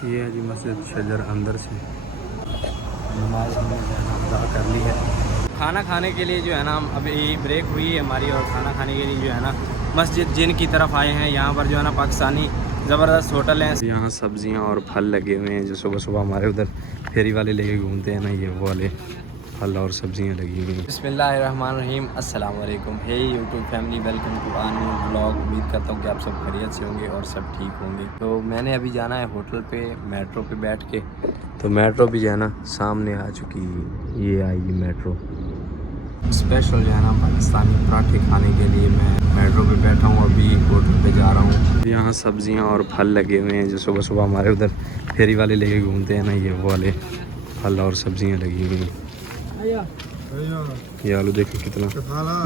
ये है जी मस्जिद शजर अंदर से। नमाज हमने अदा कर ली है। खाना खाने के लिए जो है ना हम अभी ब्रेक हुई है हमारी, और खाना खाने के लिए जो है ना मस्जिद जिन की तरफ आए हैं। यहाँ पर जो है ना पाकिस्तानी ज़बरदस्त होटल है। यहाँ सब्जियाँ और फल लगे हुए हैं जो सुबह सुबह हमारे उधर फेरी वाले लेके घूमते हैं ना, ये वो वाले फल और सब्जियाँ लगी हुई हैं। बिस्मिल्लाहिर्रहमानिर्रहीम, अस्सलाम वालेकुम। Hey YouTube family, welcome to a new blog. उम्मीद करता हूँ कि आप सब खैरियत से होंगे और सब ठीक होंगे। तो मैंने अभी जाना है होटल पे मेट्रो पे बैठ के। तो मेट्रो भी जो है ना सामने आ चुकी है, ये आएगी मेट्रो। स्पेशल जो है ना पाकिस्तानी पराठे खाने के लिए मैं मेट्रो पे बैठा हूँ, अभी होटल पे जा रहा हूँ। यहाँ सब्जियाँ और फल लगे हुए हैं जो सुबह सुबह हमारे उधर फेरी वाले लेके घूमते हैं ना, ये वो वाले फल और सब्जियाँ लगी हुई हैं। ये आलू देखो कितना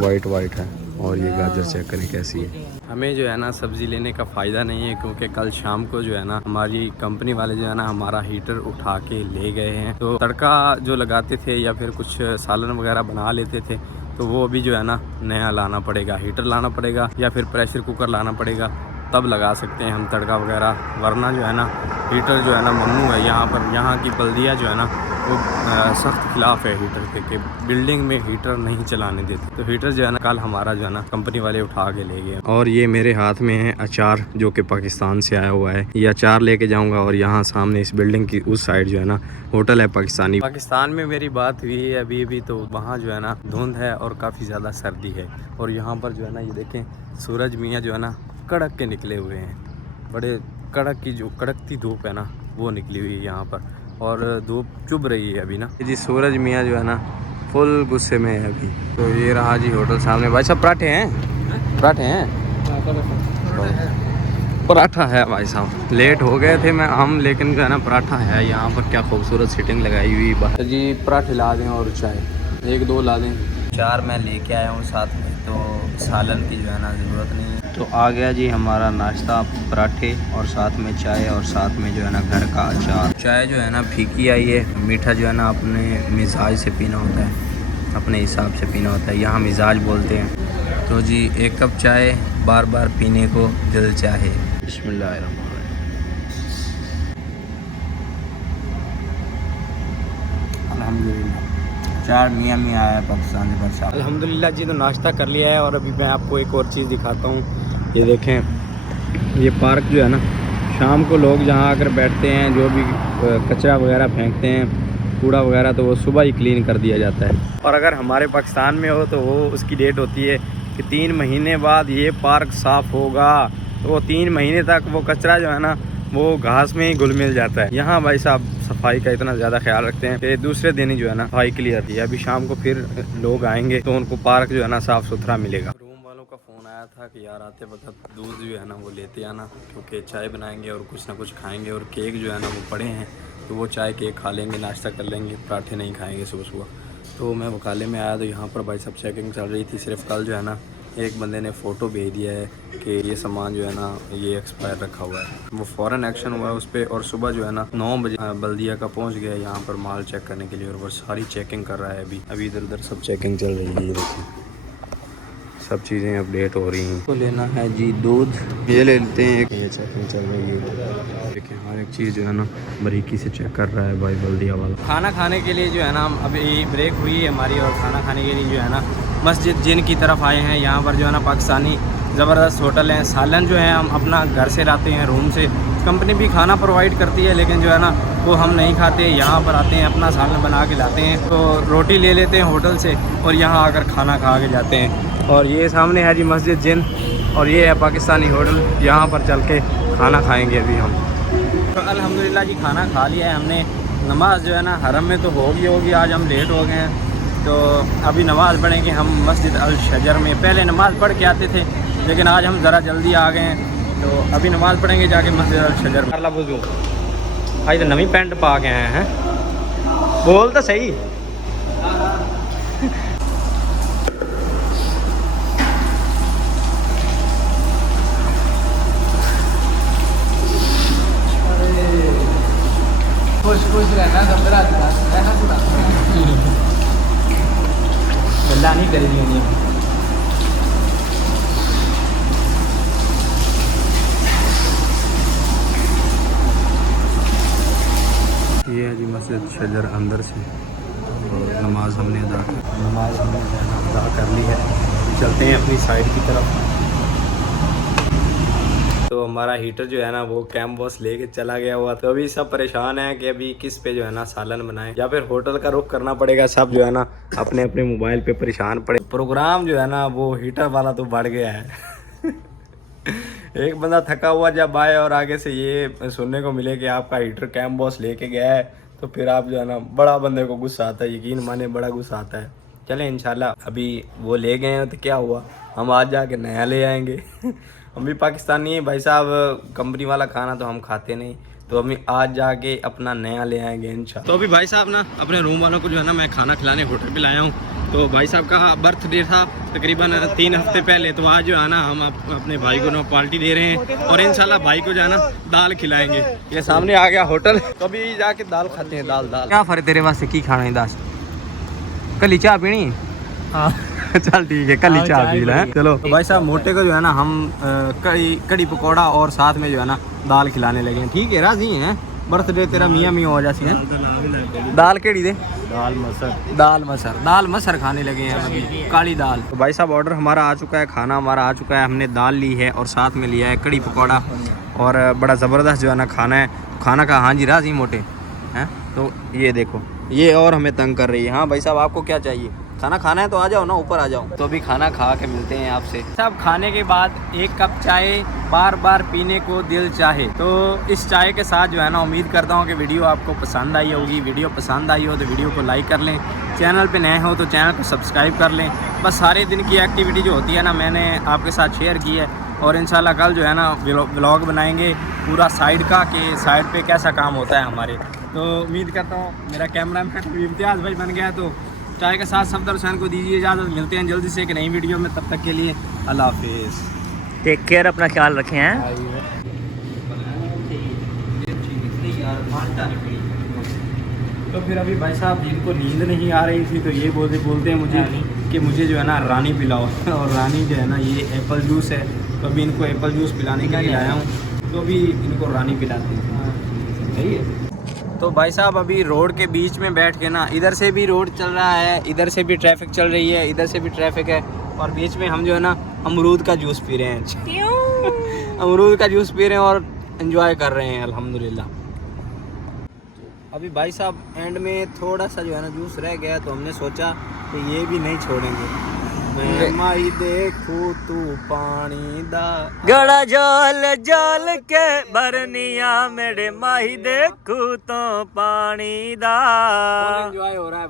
वाइट है, और ये गाजर चेक करें कैसी है। हमें जो है ना सब्ज़ी लेने का फ़ायदा नहीं है, क्योंकि कल शाम को जो है ना हमारी कंपनी वाले जो है ना हमारा हीटर उठा के ले गए हैं। तो तड़का जो लगाते थे या फिर कुछ सालन वगैरह बना लेते थे, तो वो अभी जो है ना नया लाना पड़ेगा, हीटर लाना पड़ेगा या फिर प्रेशर कुकर लाना पड़ेगा, तब लगा सकते हैं हम तड़का वगैरह। वरना जो है ना हीटर जो है ना ममनू है यहाँ पर। यहाँ की बल्दिया जो है ना वो सख्त खिलाफ है हीटर के बिल्डिंग में हीटर नहीं चलाने देते। तो हीटर जो है ना कल हमारा जो है ना कंपनी वाले उठा के ले गए। और ये मेरे हाथ में है अचार जो कि पाकिस्तान से आया हुआ है। ये अचार लेके जाऊंगा, और यहाँ सामने इस बिल्डिंग की उस साइड जो है ना होटल है पाकिस्तानी। पाकिस्तान में मेरी बात हुई है अभी तो वहाँ जो है ना धुंध है और काफ़ी ज़्यादा सर्दी है। और यहाँ पर जो है ना ये देखें सूरज मियाँ जो है ना कड़क के निकले हुए हैं। बड़े कड़क की जो कड़कती धूप है ना वो निकली हुई है यहाँ पर, और धूप चुभ रही है अभी ना जी। सूरज मियाँ जो है ना फुल गुस्से में है अभी। तो ये रहा जी होटल सामने। भाई साहब पराठे हैं, पराठे हैं, पराठा है भाई साहब। लेट हो गए थे हम, लेकिन जो है ना पराठा है। यहाँ पर क्या खूबसूरत सीटिंग लगाई हुई बात जी। पराठे ला दें और चाय एक दो ला दें। चार मैं लेके आया हूँ साथ में, तो सालन की जो है ना ज़रूरत नहीं है। तो आ गया जी हमारा नाश्ता, पराठे और साथ में चाय, और साथ में जो है ना घर का अचार। चाय जो है ना फीकी आई है। मीठा जो है ना अपने मिजाज से पीना होता है, अपने हिसाब से पीना होता है, यहाँ मिजाज बोलते हैं। तो जी एक कप चाय बार बार पीने को दिल चाहे। बिस्मिल्लाहिर्रहमानिर्रहीम। अल्हम्दुलिल्लाह चार मियाँ आया है पाकिस्तान से बरसा। अल्हम्दुलिल्लाह जी। तो नाश्ता कर लिया है, और अभी मैं आपको एक और चीज़ दिखाता हूँ। ये देखें, ये पार्क जो है ना शाम को लोग जहाँ आकर बैठते हैं, जो भी कचरा वगैरह फेंकते हैं, कूड़ा वगैरह, तो वो सुबह ही क्लीन कर दिया जाता है। और अगर हमारे पाकिस्तान में हो तो वो उसकी डेट होती है कि 3 महीने बाद ये पार्क साफ़ होगा। तो वो 3 महीने तक वो कचरा जो है ना वो घास में ही घुल मिल जाता है। यहाँ भाई साहब सफाई का इतना ज़्यादा ख्याल रखते हैं कि दूसरे दिन ही जो है ना सफाई के लिए आती है। अभी शाम को फिर लोग आएंगे तो उनको पार्क जो है ना साफ़ सुथरा मिलेगा। रूम वालों का फ़ोन आया था कि यार आते वक्त दूध जो है ना वो लेते आना, क्योंकि चाय बनाएंगे और कुछ ना कुछ खाएंगे। और केक जो है ना वो पड़े हैं, तो वो चाय केक खा लेंगे, नाश्ता कर लेंगे, पराठे नहीं खाएँगे सुबह सुबह। तो मैं वकाले में आया तो यहाँ पर भाई साहब चेकिंग चल रही थी। सिर्फ कल जो है ना एक बंदे ने फ़ोटो भेज दिया है कि ये सामान जो है ना ये एक्सपायर रखा हुआ है। वो फ़ौरन एक्शन हुआ है उस पर, और सुबह जो है ना 9 बजे बल्दिया का पहुंच गया यहाँ पर माल चेक करने के लिए, और वो सारी चेकिंग कर रहा है। अभी इधर उधर सब चेकिंग चल रही है। ये देखिए सब चीज़ें अपडेट हो रही हैं। तो लेना है जी दूध, ये ले लेते हैं। ये चेकिंग चल रही है, देखिए हर एक चीज़ जो है ना बारीकी से चेक कर रहा है भाई बल्दिया वाला। खाना खाने के लिए जो है ना हम अभी ब्रेक हुई है हमारी, और खाना खाने के लिए जो है ना मस्जिद जिन की तरफ आए हैं। यहाँ पर जो है ना पाकिस्तानी ज़बरदस्त होटल हैं। सालन जो है हम अपना घर से लाते हैं, रूम से। कंपनी भी खाना प्रोवाइड करती है, लेकिन जो है ना वो हम नहीं खाते। यहाँ पर आते हैं अपना सालन बना के लाते हैं, तो रोटी ले लेते हैं होटल से और यहाँ आकर खाना खा के जाते हैं। और ये सामने है जी मस्जिद जिन, और ये है पाकिस्तानी होटल। यहाँ पर चल के खाना खाएँगे अभी हम। तो अल्हम्दुलिल्लाह जी खाना खा लिया है हमने। नमाज जो है ना हरम में तो होगी, आज हम लेट हो गए हैं। तो अभी नमाज़ पढ़ेंगे हम मस्जिद अल शजर में। पहले नमाज़ पढ़ के आते थे, लेकिन आज हम ज़रा जल्दी आ गए हैं, तो अभी नमाज़ पढ़ेंगे जाके मस्जिद अल शजर में। बुझू आज तो नवी पैंट पा के आए हैं, बोल तो सही। खुश रहना, गल्ला नहीं करी होंगी। ये है जी मस्जिद शजर अंदर से, और नमाज हमने अदा कर ली है। चलते हैं अपनी साइड की तरफ। तो हमारा हीटर जो है ना वो कैंप बॉस लेके चला गया हुआ, तो अभी सब परेशान है कि अभी किस पे जो है ना सालन बनाए, या फिर होटल का रुख करना पड़ेगा। सब जो है ना अपने अपने मोबाइल पे परेशान पड़े। प्रोग्राम जो है ना वो हीटर वाला तो बढ़ गया है। एक बंदा थका हुआ जब आए और आगे से ये सुनने को मिले कि आपका हीटर कैंप बॉस लेके गया है, तो फिर आप जो है ना बड़ा बंदे को गुस्सा आता है, यकीन माने बड़ा गुस्सा आता है। चलें इंशाल्लाह, अभी वो ले गए हैं तो क्या हुआ, हम आज जाके नया ले आएंगे। हम भी पाकिस्तानी हैं भाई साहब, कंपनी वाला खाना तो हम खाते नहीं, तो हम आज जाके अपना नया ले आएंगे इंशाल्लाह। तो अभी भाई साहब ना अपने रूम वालों को जो है ना मैं खाना खिलाने होटल पे लाया हूँ। तो भाई साहब का बर्थडे था तकरीबन 3 हफ्ते पहले, तो आज जो है ना हम अपने भाई को ना पार्टी दे रहे हैं, और इंशाल्लाह भाई को जो है ना दाल खिलाएंगे। ये सामने आ गया होटल, तो अभी जाके दाल खाते हैं। दाल क्या फर्क तेरे वास्ते की खाना है दास, कल चाह पीनी? हाँ चल ठीक है, कल ही चाह पी लें। चलो तो भाई साहब मोटे को जो है ना हम कड़ी पकौड़ा और साथ में जो है ना दाल खिलाने लगे हैं। ठीक है, राजी हैं, बर्थडे तेरा मियाँ मियाँ हो जाती है। दाल केड़ी दे? दाल मसर खाने लगे हैं अभी, काली दाल। तो भाई साहब ऑर्डर हमारा आ चुका है, खाना हमारा आ चुका है, हमने दाल ली है और साथ में लिया है कड़ी पकौड़ा, और बड़ा ज़बरदस्त जो है ना खाना है। खाना का हाँ जी राजी मोटे हैं। तो ये देखो, ये और हमें तंग कर रही है। हाँ भाई साहब आपको क्या चाहिए, खाना खाना है तो आ जाओ ना, ऊपर आ जाओ। तो अभी खाना खा के मिलते हैं आपसे। सब खाने के बाद एक कप चाय बार बार पीने को दिल चाहे। तो इस चाय के साथ जो है ना उम्मीद करता हूँ कि वीडियो आपको पसंद आई होगी। वीडियो पसंद आई हो तो वीडियो को लाइक कर लें, चैनल पे नए हो तो चैनल को सब्सक्राइब कर लें। बस सारे दिन की एक्टिविटी जो होती है ना मैंने आपके साथ शेयर की है, और इंशाल्लाह कल जो है ना व्लॉग बनाएंगे पूरा साइड का, कि साइड पे कैसा काम होता है हमारे। तो उम्मीद करता हूँ मेरा कैमरा मैन इम्तियाज़ भाई बन गया है। तो चाय के साथ सफदर हुसैन को दीजिए इजाज़त, मिलते हैं जल्दी से एक नई वीडियो में, तब तक के लिए अल्लाह हाफिज़, टेक केयर, अपना ख्याल रखें हैं। तो फिर अभी भाई साहब जिनको नींद नहीं आ रही थी तो ये बोलते हैं मुझे कि मुझे जो है ना रानी पिलाओ, और रानी जो है ना ये एप्पल जूस है, तो अभी इनको एप्पल जूस पिलाने के लिए आया हूँ, तो अभी इनको रानी पिलाते हैं। सही है। तो भाई साहब अभी रोड के बीच में बैठ के ना, इधर से भी रोड चल रहा है, इधर से भी ट्रैफिक चल रही है, इधर से भी ट्रैफिक है, और बीच में हम जो है ना अमरूद का जूस पी रहे हैं। अमरूद का जूस पी रहे हैं और एंजॉय कर रहे हैं अल्हम्दुलिल्लाह। अभी भाई साहब एंड में थोड़ा सा जो है ना जूस रह गया, तो हमने सोचा कि ये भी नहीं छोड़ेंगे। मैं माई देखू तू पानी दा गड़ा जाल जाल के बरनिया मेरे माही देखू तो पानी दा। एंजॉय हो रहा है।